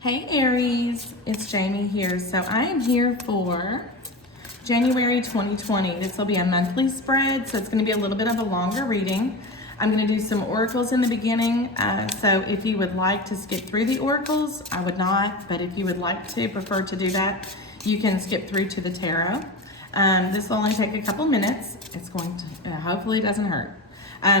Hey Aries, it's Jamie here. So I am here for January 2020. This will be a monthly spread, so it's going to be a little bit of a longer reading. I'm going to do some oracles in the beginning, so if you would like to skip through the oracles, I would not, but if you would like to, prefer to do that, you can skip through to the tarot. This will only take a couple minutes. It's going to, hopefully it doesn't hurt.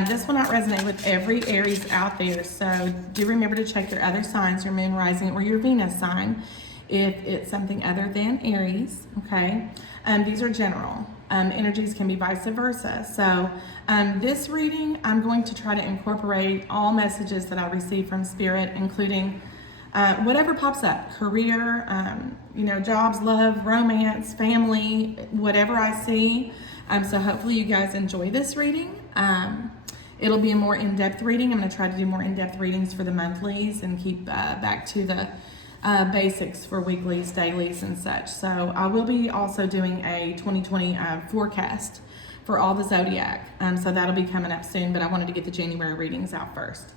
This will not resonate with every Aries out there, so do remember to check your other signs, your moon, rising, or your Venus sign, if it's something other than Aries, okay? These are general. Energies can be vice versa. So this reading, I'm going to try to incorporate all messages that I receive from Spirit, including whatever pops up, career, jobs, love, romance, family, whatever I see. So hopefully you guys enjoy this reading. It'll be a more in-depth reading. I'm going to try to do more in-depth readings for the monthlies and keep back to the basics for weeklies, dailies, and such. So I will be also doing a 2020 forecast for all the zodiac. So that'll be coming up soon, but I wanted to get the January readings out first.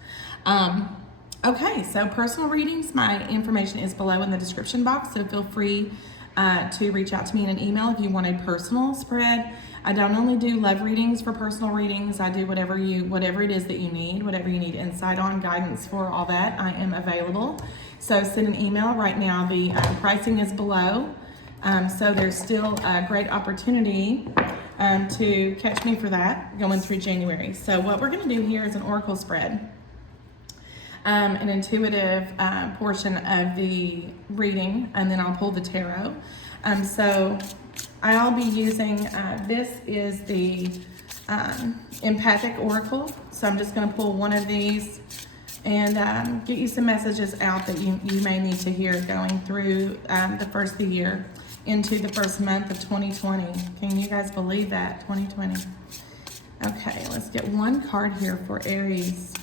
Okay, so personal readings, my information is below in the description box, so feel free to reach out to me in an email if you want a personal spread. I don't only do love readings for personal readings. I do whatever it is that you need, whatever you need insight on, guidance for, all that. I am available. So send an email right now. The pricing is below. So there's still a great opportunity to catch me for that going through January. So what we're going to do here is an oracle spread. An intuitive portion of the reading, and then I'll pull the tarot. So I'll be using, this is the empathic oracle. So I'm just going to pull one of these and get you some messages out that you may need to hear going through the first of the year into the first month of 2020. Can you guys believe that? 2020. Okay, let's get one card here for Aries.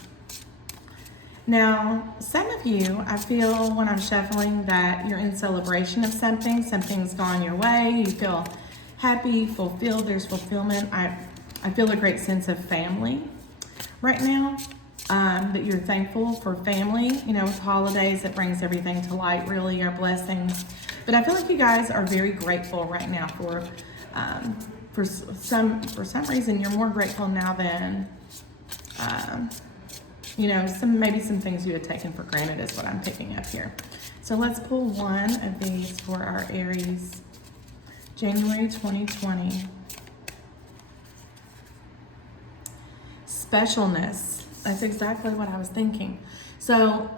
Now, some of you, I feel when I'm shuffling that you're in celebration of something. Something's gone your way. You feel happy, fulfilled. There's fulfillment. I feel a great sense of family right now, that you're thankful for family. With holidays, it brings everything to light, really, our blessings. But I feel like you guys are very grateful right now for some reason. You're more grateful now than maybe some things you had taken for granted is what I'm picking up here. So let's pull one of these for our Aries, January 2020. Specialness. That's exactly what I was thinking. So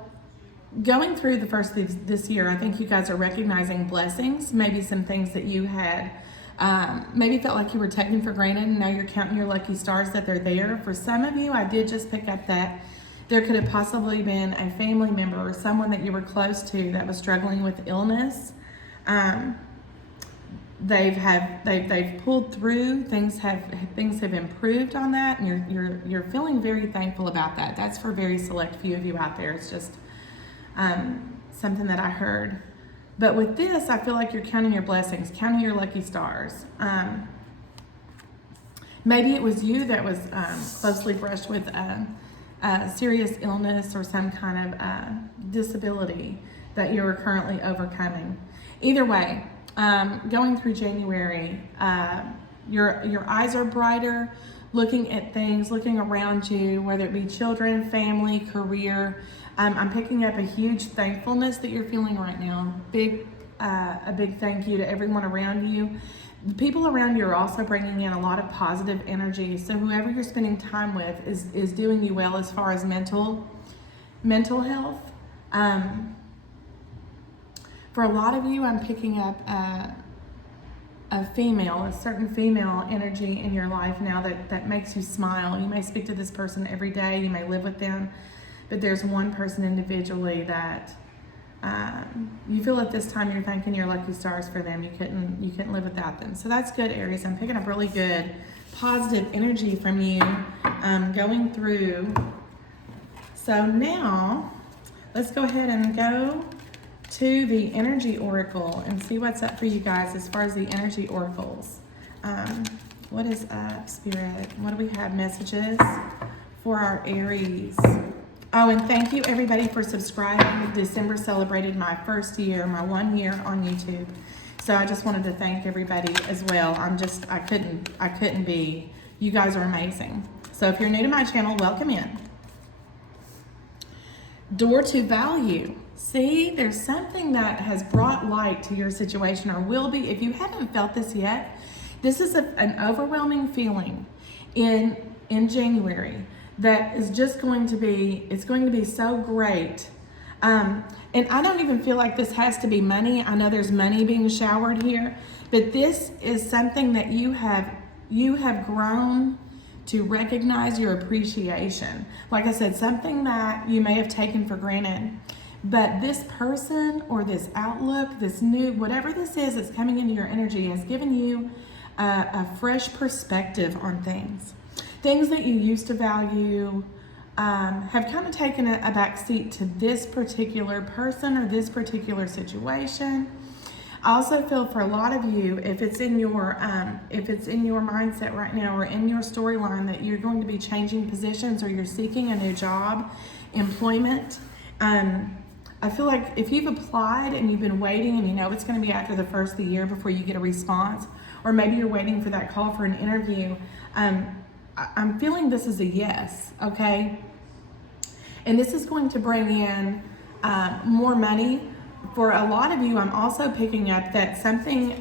going through the first of this year, I think you guys are recognizing blessings, maybe some things that you had maybe felt like you were taking for granted, and now you're counting your lucky stars that they're there. For some of you, I did just pick up that there could have possibly been a family member or someone that you were close to that was struggling with illness. They've pulled through. Things have improved on that, and you're feeling very thankful about that. That's for a very select few of you out there. It's just something that I heard. But with this, I feel like you're counting your blessings, counting your lucky stars. Maybe it was you that was closely brushed with serious illness or some kind of disability that you are currently overcoming. Either way, going through January, your eyes are brighter, looking at things, looking around you, whether it be children, family, career. I'm picking up a huge thankfulness that you're feeling right now. A big thank you to everyone around you. The people around you are also bringing in a lot of positive energy. So whoever you're spending time with is doing you well as far as mental health. For a lot of you, I'm picking up a certain female energy in your life now that makes you smile. You may speak to this person every day. You may live with them, but there's one person individually that you feel at this time you're thanking your lucky stars for them. You couldn't live without them. So that's good, Aries. I'm picking up really good positive energy from you going through. So now let's go ahead and go to the energy oracle and see what's up for you guys as far as the energy oracles. What is up, Spirit? What do we have? Messages for our Aries. Oh, and thank you everybody for subscribing. December celebrated my first year, my 1 year on YouTube. So I just wanted to thank everybody as well. I couldn't be, you guys are amazing. So if you're new to my channel, welcome in. Door to value. See, there's something that has brought light to your situation or will be. If you haven't felt this yet, this is an overwhelming feeling in January that is just going to be, it's going to be so great. And I don't even feel like this has to be money. I know there's money being showered here, but this is something that you have grown to recognize your appreciation. Like I said, something that you may have taken for granted, but this person or this outlook, this new, whatever this is that's coming into your energy has given you a fresh perspective on things. Things that you used to value have kind of taken a back seat to this particular person or this particular situation. I also feel for a lot of you, if it's in your mindset right now or in your storyline that you're going to be changing positions or you're seeking a new job, employment. I feel like if you've applied and you've been waiting and you know it's going to be after the first of the year before you get a response, or maybe you're waiting for that call for an interview, I'm feeling this is a yes, okay? And this is going to bring in more money. For a lot of you, I'm also picking up that something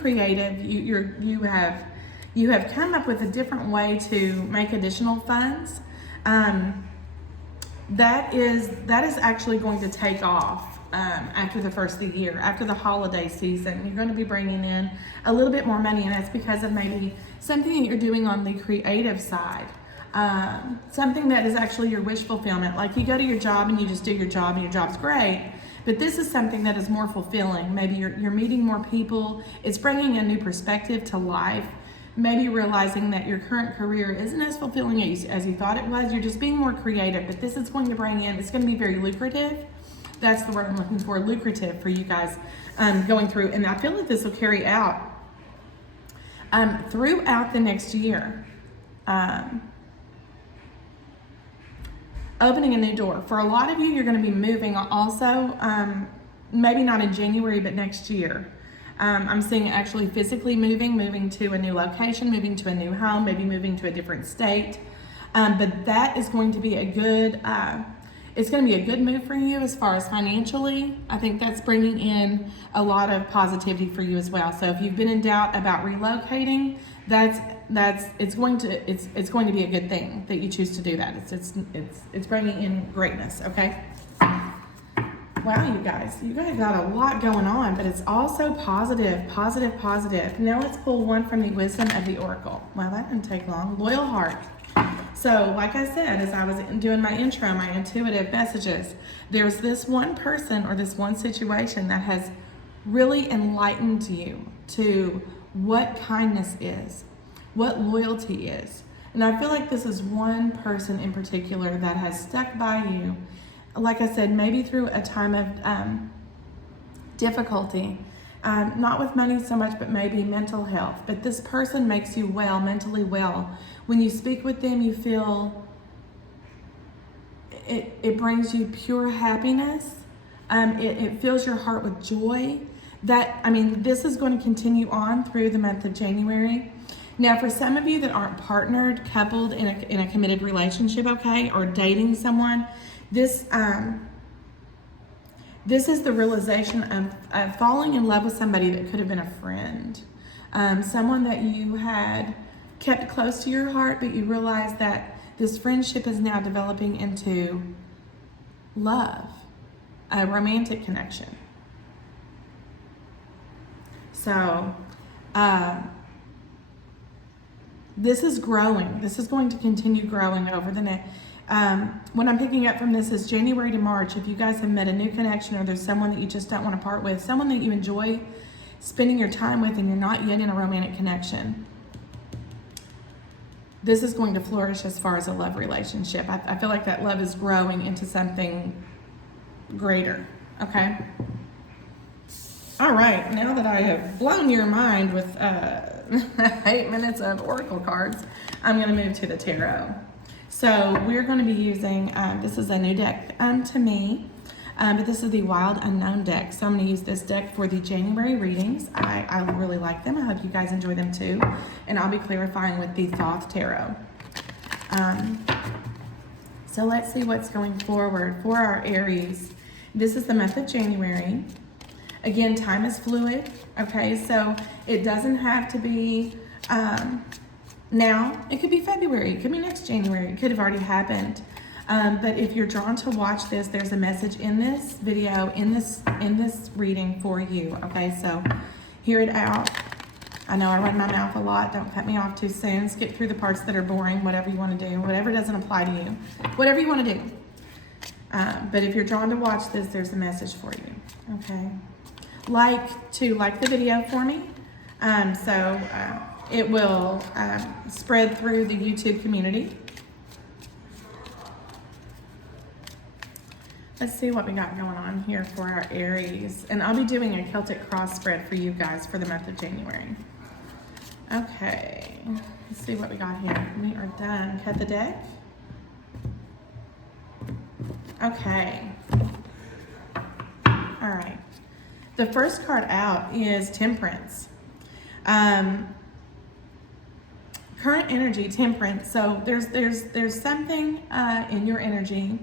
creative. You have come up with a different way to make additional funds. That is actually going to take off after the first of the year, after the holiday season. You're going to be bringing in a little bit more money, and that's because of maybe something that you're doing on the creative side. Something that is actually your wish fulfillment. Like you go to your job and you just do your job and your job's great, but this is something that is more fulfilling. Maybe you're meeting more people. It's bringing a new perspective to life. Maybe realizing that your current career isn't as fulfilling as you thought it was. You're just being more creative, but this is going to bring in, it's going to be very lucrative. That's the word I'm looking for, lucrative for you guys going through. And I feel that this will carry out throughout the next year. Opening a new door. For a lot of you, you're going to be moving also, maybe not in January, but next year. I'm seeing actually physically moving to a new location, moving to a new home, maybe moving to a different state. But that is going to be a good, it's going to be a good move for you as far as financially. I think that's bringing in a lot of positivity for you as well. So if you've been in doubt about relocating, it's going to be a good thing that you choose to do that. It's bringing in greatness. Okay. Wow, you guys got a lot going on, but it's also positive. Now let's pull one from the wisdom of the oracle. Wow, that didn't take long. Loyal heart. So like I said, as I was doing my intro, my intuitive messages, there's this one person or this one situation that has really enlightened you to what kindness is, what loyalty is. And I feel like this is one person in particular that has stuck by you, like I said, maybe through a time of difficulty, not with money so much, but maybe mental health. But this person makes you well, mentally well. When you speak with them, you feel it brings you pure happiness. It fills your heart with joy. This is going to continue on through the month of January. Now, for some of you that aren't partnered, coupled in a committed relationship, okay, or dating someone, this is the realization of falling in love with somebody that could have been a friend, someone that you had kept close to your heart, but you realize that this friendship is now developing into love, a romantic connection. So, this is growing. This is going to continue growing over the next. What I'm picking up from this is January to March. If you guys have met a new connection or there's someone that you just don't want to part with, someone that you enjoy spending your time with and you're not yet in a romantic connection, this is going to flourish as far as a love relationship. I feel like that love is growing into something greater, okay? All right, now that I have blown your mind with 8 minutes of oracle cards, I'm going to move to the tarot. So we're going to be using, this is a new deck to me, but this is the Wild Unknown deck. So I'm going to use this deck for the January readings. I really like them. I hope you guys enjoy them too. And I'll be clarifying with the Thoth Tarot. So let's see what's going forward for our Aries. This is the month of January. Again, time is fluid, okay? So it doesn't have to be now. It could be February. It could be next January. It could have already happened. But if you're drawn to watch this, there's a message in this video, in this reading for you, okay? So hear it out. I know I run my mouth a lot. Don't cut me off too soon. Skip through the parts that are boring, whatever you want to do, whatever doesn't apply to you, whatever you want to do. But if you're drawn to watch this, there's a message for you, okay? Like the video for me, so it will spread through the YouTube community. Let's see what we got going on here for our Aries. And I'll be doing a Celtic cross spread for you guys for the month of January. Okay, let's see what we got here. We are done. Cut the deck. Okay. All right. The first card out is Temperance. Current energy, Temperance. So there's something in your energy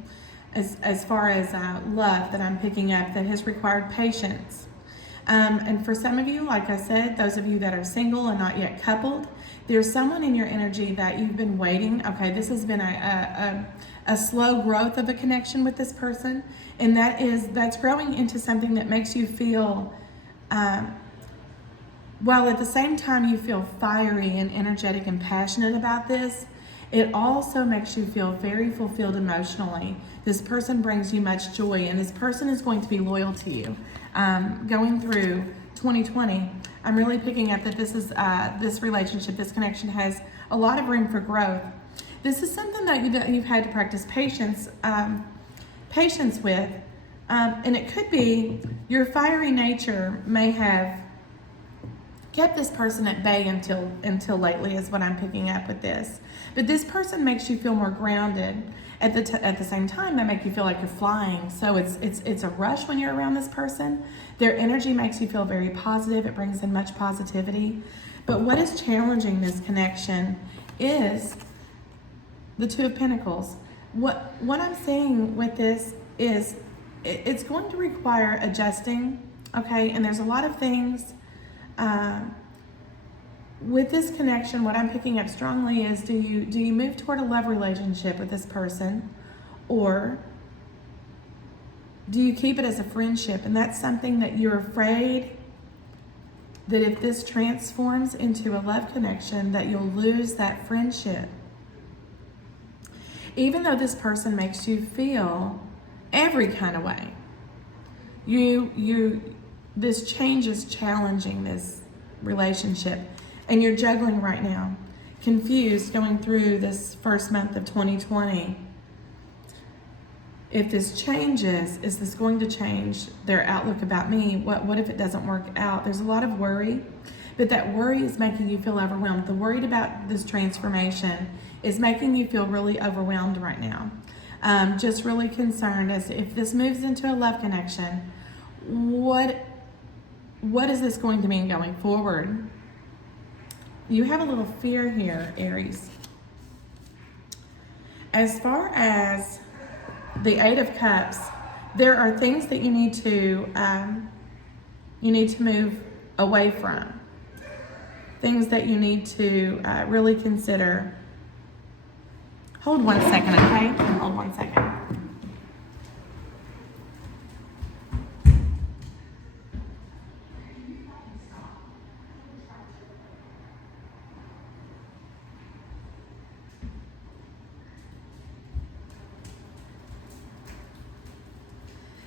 as far as love that I'm picking up that has required patience. And for some of you, like I said, those of you that are single and not yet coupled, there's someone in your energy that you've been waiting. Okay, this has been a slow growth of a connection with this person, and that's growing into something that makes you feel, while at the same time you feel fiery and energetic and passionate about this, it also makes you feel very fulfilled emotionally. This person brings you much joy, and this person is going to be loyal to you. Going through 2020, I'm really picking up that this relationship, this connection has a lot of room for growth. This is something that you've had to practice patience with, and it could be your fiery nature may have kept this person at bay until lately, is what I'm picking up with this. But this person makes you feel more grounded. At the same time, they make you feel like you're flying. So it's a rush when you're around this person. Their energy makes you feel very positive. It brings in much positivity. But what is challenging this connection is the Two of Pentacles. What I'm seeing with this is it's going to require adjusting, okay? And there's a lot of things with this connection. What I'm picking up strongly is, do you move toward a love relationship with this person, or do you keep it as a friendship? And that's something that you're afraid that if this transforms into a love connection, that you'll lose that friendship. Even though this person makes you feel every kind of way, this change is challenging this relationship. And you're juggling right now, confused, going through this first month of 2020. If this changes, is this going to change their outlook about me? What if it doesn't work out? There's a lot of worry, but that worry is making you feel overwhelmed. The worry about this transformation is making you feel really overwhelmed right now. Just really concerned as if this moves into a love connection, what is this going to mean going forward? You have a little fear here, Aries. As far as the Eight of Cups, there are things that you need to move away from. Things that you need to really consider. Hold 1 second, okay? Hold 1 second.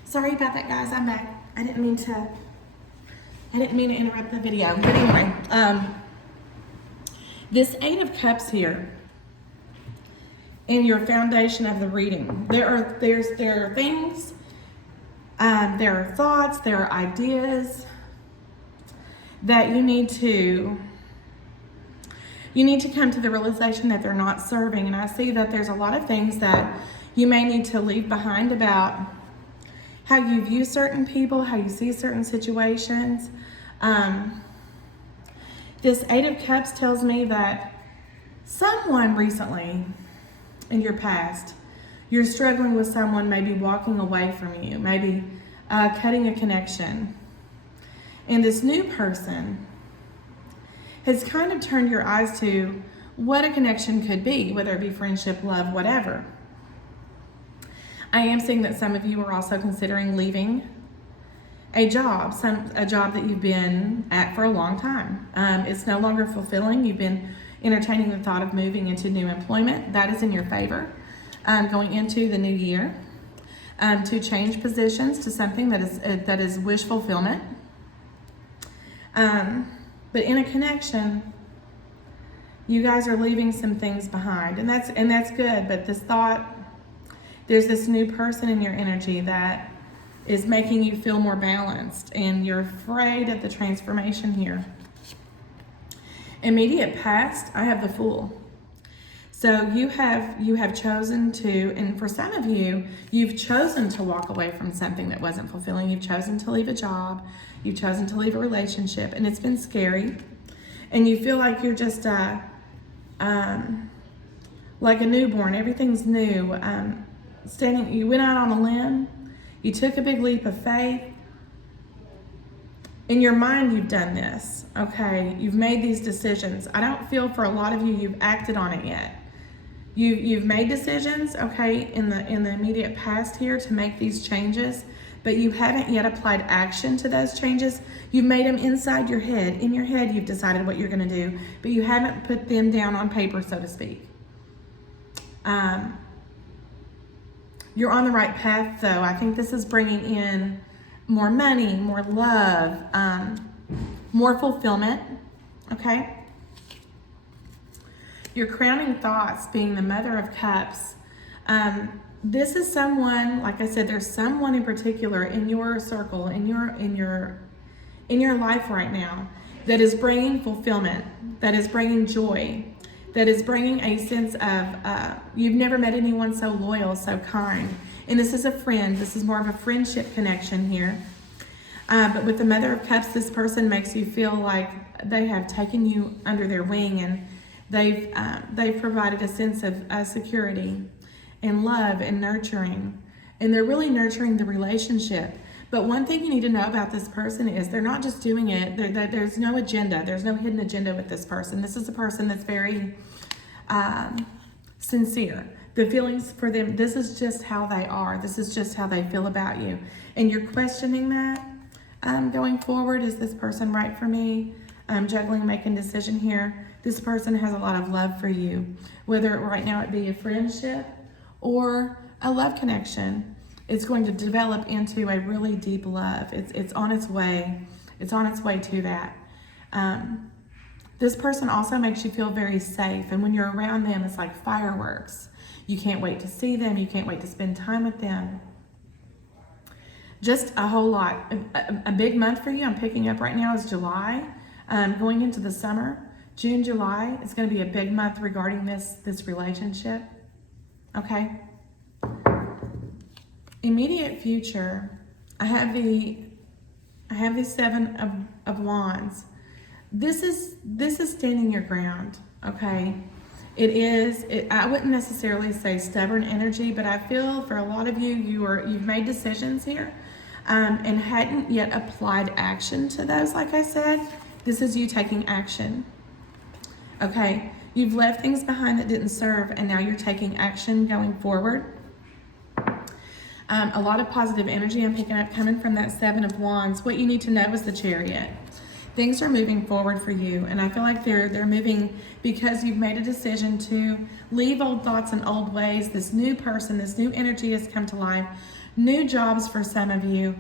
Sorry about that, guys. I'm back. I didn't mean to interrupt the video. But anyway, this Eight of Cups here in your foundation of the reading, there are things, there are thoughts, there are ideas that you need to You need to come to the realization that they're not serving. And I see that there's a lot of things that you may need to leave behind about how you view certain people, how you see certain situations. This Eight of Cups tells me that someone recently in your past, you're struggling with someone maybe walking away from you, maybe cutting a connection. And this new person has kind of turned your eyes to what a connection could be, whether it be friendship, love, whatever. I am seeing that some of you are also considering leaving a job that you've been at for a long time. It's no longer fulfilling. You've been entertaining the thought of moving into new employment. That is in your favor going into the new year. To change positions to something that is wish fulfillment. But in a connection, you guys are leaving some things behind, and that's good. But this thought, there's this new person in your energy that is making you feel more balanced, and you're afraid of the transformation here. Immediate past, I have the Fool. So you have chosen to, and for some of you, you've chosen to walk away from something that wasn't fulfilling. You've chosen to leave a job. You've chosen to leave a relationship, and it's been scary. And you feel like you're just like a newborn. Everything's new. You went out on a limb. You took a big leap of faith. In your mind, you've done this, okay? You've made these decisions. I don't feel for a lot of you, you've acted on it yet. You've made decisions, okay, in the immediate past here to make these changes, but you haven't yet applied action to those changes. You've made them inside your head. In your head, you've decided what you're going to do, but you haven't put them down on paper, so to speak. You're on the right path, though. I think this is bringing in more money, more love, more fulfillment, okay? Your crowning thoughts being the Mother of Cups. This is someone, like I said, there's someone in particular in your circle, in your life right now that is bringing fulfillment, that is bringing joy, that is bringing a sense of, you've never met anyone so loyal, so kind. And this is a friend. This is more of a friendship connection here. But with the Mother of Cups, this person makes you feel like they have taken you under their wing, and they've provided a sense of security and love and nurturing. And they're really nurturing the relationship. But one thing you need to know about this person is they're not just doing it. There's no agenda. There's no hidden agenda with this person. This is a person that's very sincere. The feelings for them, this is just how they are. This is just how they feel about you. And you're questioning that going forward. Is this person right for me? Juggling, making a decision here. This person has a lot of love for you. Whether right now it be a friendship or a love connection, it's going to develop into a really deep love. It's on its way. It's on its way to that. This person also makes you feel very safe. And when you're around them, it's like fireworks. You can't wait to see them. You can't wait to spend time with them. Just a whole lot. A big month for you, I'm picking up right now, is July. Going into the summer, June, July, it's going to be a big month regarding this relationship. Okay? Immediate future, I have the Seven of Wands. This is standing your ground, okay? I wouldn't necessarily say stubborn energy, but I feel for a lot of you, you've made decisions here and hadn't yet applied action to those, like I said. This is you taking action, okay? You've left things behind that didn't serve, and now you're taking action going forward. A lot of positive energy I'm picking up coming from that Seven of Wands. What you need to know is the Chariot. Things are moving forward for you, and I feel like they're moving because you've made a decision to leave old thoughts and old ways. This new person, this new energy has come to life. New jobs for some of you.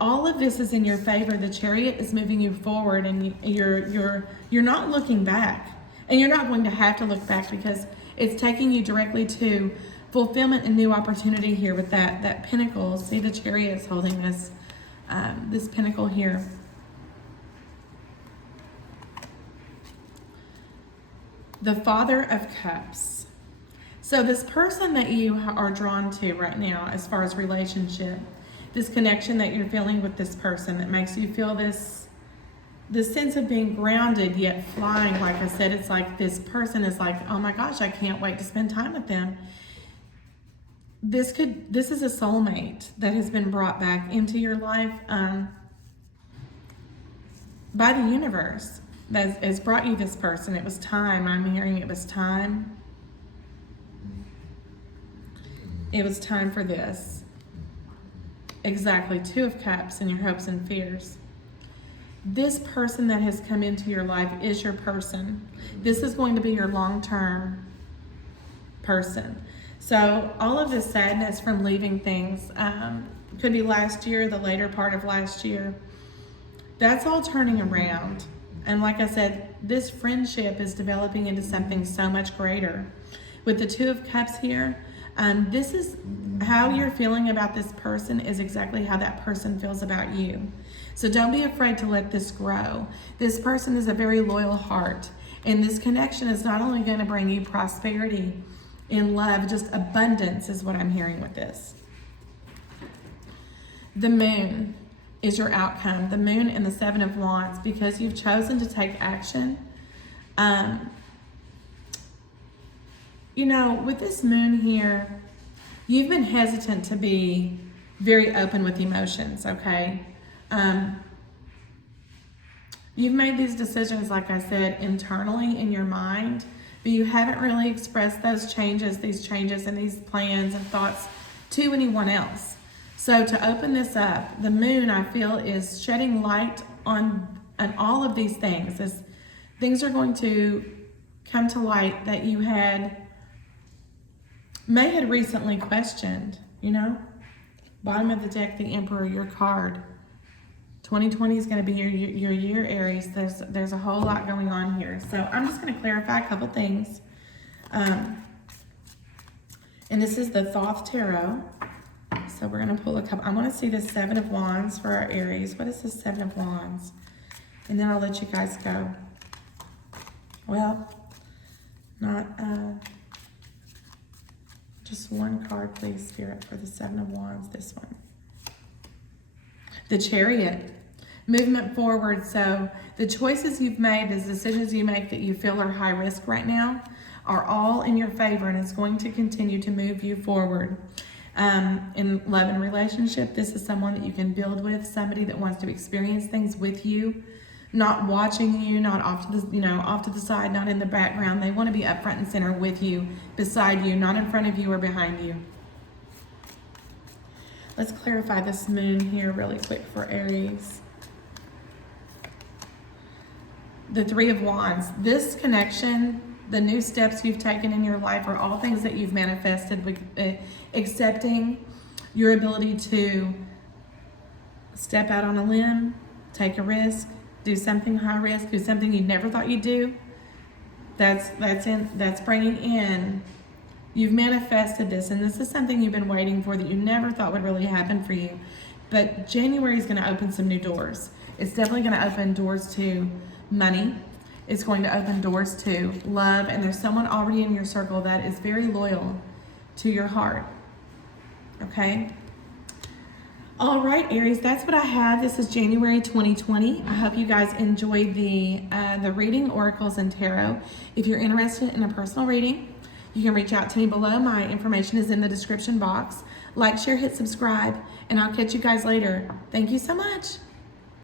All of this is in your favor. The Chariot is moving you forward, and you're not looking back, and you're not going to have to look back because it's taking you directly to fulfillment and new opportunity here with that Pentacle. See, the Chariot is holding this Pentacle here. the Father of Cups. So this person that you are drawn to right now, as far as relationship, this connection that you're feeling with this person that makes you feel this sense of being grounded yet flying. Like I said, it's like this person is like, oh my gosh, I can't wait to spend time with them. This is a soulmate that has been brought back into your life by the universe that has brought you this person. It was time. I'm hearing it was time. It was time for this. Exactly. 2 of Cups and your hopes and fears. This person that has come into your life is your person. This is going to be your long-term person. So all of this sadness from leaving things, could be last year, the later part of last year, that's all turning around. And like I said, this friendship is developing into something so much greater. With the 2 of Cups here, this is how you're feeling about this person is exactly how that person feels about you. So don't be afraid to let this grow. This person is a very loyal heart. And this connection is not only going to bring you prosperity in love, just abundance is what I'm hearing with this. The Moon is your outcome. The Moon and the 7 of Wands, because you've chosen to take action. You know, with this Moon here, you've been hesitant to be very open with emotions, okay? You've made these decisions, like I said, internally in your mind, but you haven't really expressed these changes and these plans and thoughts to anyone else. So to open this up, the Moon, I feel, is shedding light on all of these things. As things are going to come to light that you may had recently questioned, you know? Bottom of the deck, the Emperor, your card. 2020 is going to be your year, Aries. There's a whole lot going on here. So I'm just going to clarify a couple things. And this is the Thoth Tarot. So we're going to pull a couple. I want to see the 7 of Wands for our Aries. What is the 7 of Wands? And then I'll let you guys go. Well, not... just one card, please, Spirit, for the 7 of Wands, this one. The Chariot. Movement forward. So the choices you've made, the decisions you make that you feel are high risk right now, are all in your favor, and it's going to continue to move you forward. In love and relationship, this is someone that you can build with, somebody that wants to experience things with you, not watching you, not off to the side, not in the background. They want to be up front and center with you, beside you, not in front of you or behind you. Let's clarify this Moon here really quick for Aries. The 3 of Wands. This connection, the new steps you've taken in your life are all things that you've manifested with accepting your ability to step out on a limb, take a risk, do something high risk, do something you never thought you'd do. That's bringing in. You've manifested this, and this is something you've been waiting for that you never thought would really happen for you. But January is going to open some new doors. It's definitely going to open doors to money. It's going to open doors to love, and there's someone already in your circle that is very loyal to your heart. Okay? All right, Aries, that's what I have. This is January 2020. I hope you guys enjoyed the reading, oracles, and tarot. If you're interested in a personal reading, you can reach out to me below. My information is in the description box. Like, share, hit subscribe, and I'll catch you guys later. Thank you so much.